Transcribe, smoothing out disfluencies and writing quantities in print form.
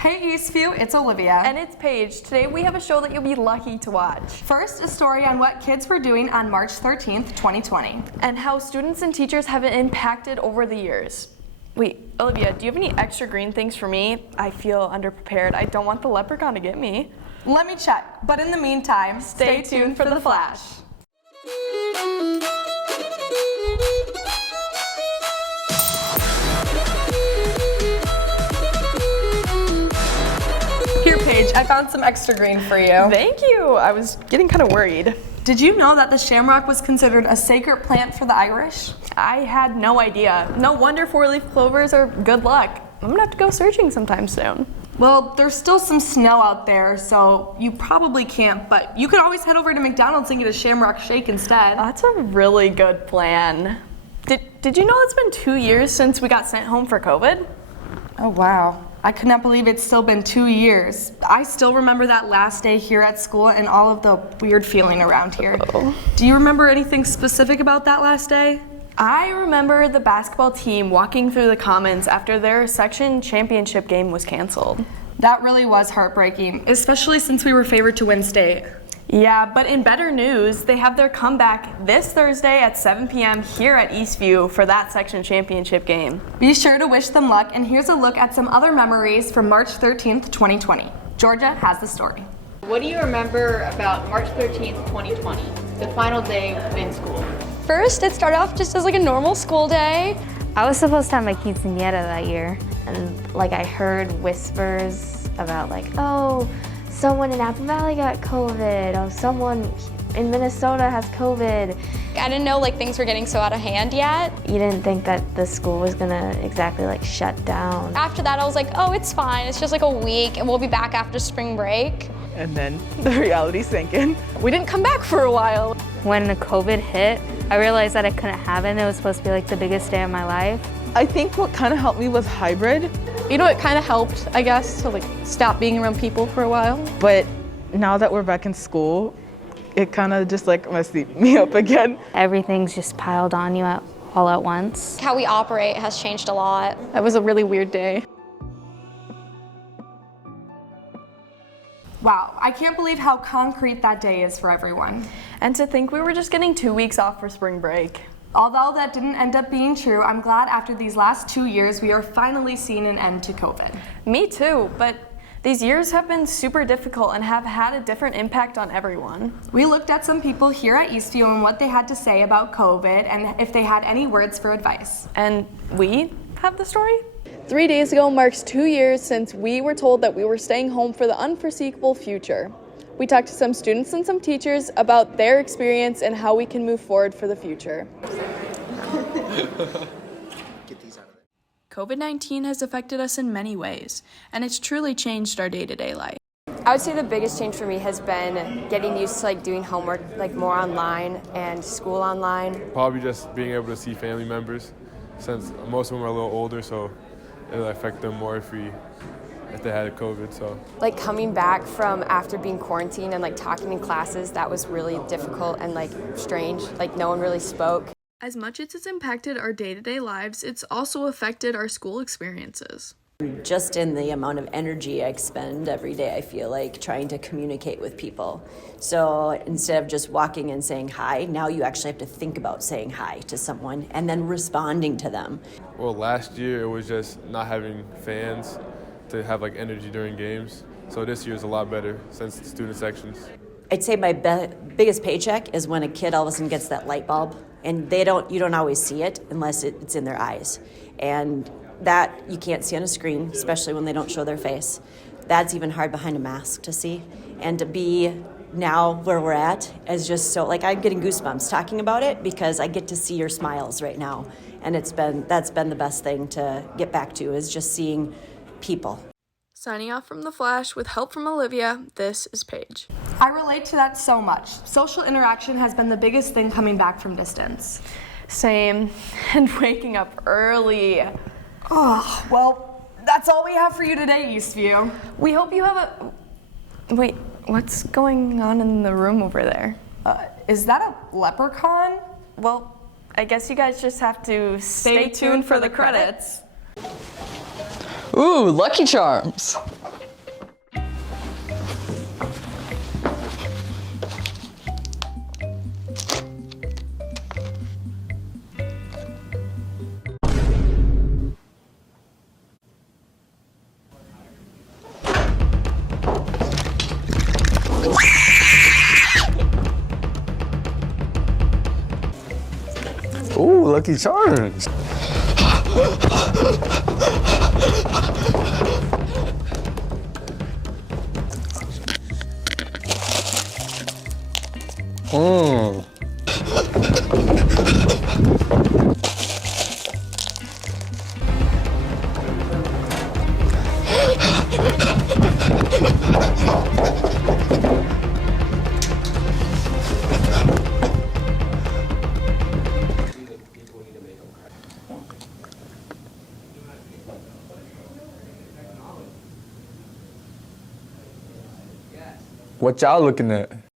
Hey Eastview, it's Olivia. And it's Paige. Today we have a show that you'll be lucky to watch. First, a story on what kids were doing on March 13th, 2020. And how students and teachers have been impacted over the years. Wait, Olivia, do you have any extra green things for me? I feel underprepared. I don't want the leprechaun to get me. Let me check, but in the meantime, Stay tuned for the flash. Here, Paige, I found some extra green for you. Thank you. I was getting kind of worried. Did you know that the shamrock was considered a sacred plant for the Irish? I had no idea. No wonder four-leaf clovers are good luck. I'm gonna have to go searching sometime soon. Well, there's still some snow out there, so you probably can't, but you could always head over to McDonald's and get a shamrock shake instead. That's a really good plan. Did you know it's been 2 years since we got sent home for COVID? Oh, wow. I could not believe it's still been 2 years. I still remember that last day here at school and all of the weird feeling around here. Uh-oh. Do you remember anything specific about that last day? I remember the basketball team walking through the commons after their section championship game was canceled. That really was heartbreaking, especially since we were favored to win state. Yeah, but in better news, they have their comeback this Thursday at 7 p.m. here at Eastview for that section championship game. Be sure to wish them luck, and here's a look at some other memories from March 13th, 2020. Georgia has the story. What do you remember about March 13th, 2020, the final day in school? First, it started off just as like a normal school day. I was supposed to have my quinceañera that year, and I heard whispers about oh, someone in Apple Valley got COVID, oh, someone in Minnesota has COVID. I didn't know things were getting so out of hand yet. You didn't think that the school was gonna exactly shut down. After that, I was like, oh, it's fine. It's just a week and we'll be back after spring break. And then the reality sank in. We didn't come back for a while. When the COVID hit, I realized that I couldn't have it, and it was supposed to be the biggest day of my life. I think what kind of helped me was hybrid. You know, it kind of helped, I guess, to stop being around people for a while. But now that we're back in school, it kind of just messed me up again. Everything's just piled on you all at once. How we operate has changed a lot. That was a really weird day. Wow, I can't believe how concrete that day is for everyone. And to think we were just getting 2 weeks off for spring break. Although that didn't end up being true, I'm glad after these last 2 years we are finally seeing an end to COVID. Me too, but these years have been super difficult and have had a different impact on everyone. We looked at some people here at Eastview and what they had to say about COVID and if they had any words for advice. And we have the story? 3 days ago marks 2 years since we were told that we were staying home for the unforeseeable future. We talked to some students and some teachers about their experience and how we can move forward for the future. COVID-19 has affected us in many ways, and it's truly changed our day-to-day life. I would say the biggest change for me has been getting used to doing homework more online and school online. Probably just being able to see family members, since most of them are a little older, so it'll affect them more if they had COVID, so. Coming back from after being quarantined and talking in classes, that was really difficult and strange. No one really spoke. As much as it's impacted our day-to-day lives, it's also affected our school experiences. Just in the amount of energy I expend every day, I feel trying to communicate with people. So instead of just walking and saying hi, now you actually have to think about saying hi to someone and then responding to them. Well, last year it was just not having fans to have energy during games. So this year is a lot better since the student sections. I'd say my biggest paycheck is when a kid all of a sudden gets that light bulb and you don't always see it unless it's in their eyes. And that you can't see on a screen, especially when they don't show their face. That's even hard behind a mask to see. And to be now where we're at is just so, I'm getting goosebumps talking about it because I get to see your smiles right now. And that's been the best thing to get back to, is just seeing people. Signing off from The Flash with help from Olivia, this is Paige. I relate to that so much. Social interaction has been the biggest thing coming back from distance. Same, and waking up early. Oh, well, that's all we have for you today, Eastview. We hope you have a... Wait, what's going on in the room over there? Is that a leprechaun? Well, I guess you guys just have to stay tuned for the credits. Ooh, Lucky Charms. Lucky Charms. Mm. What y'all looking at?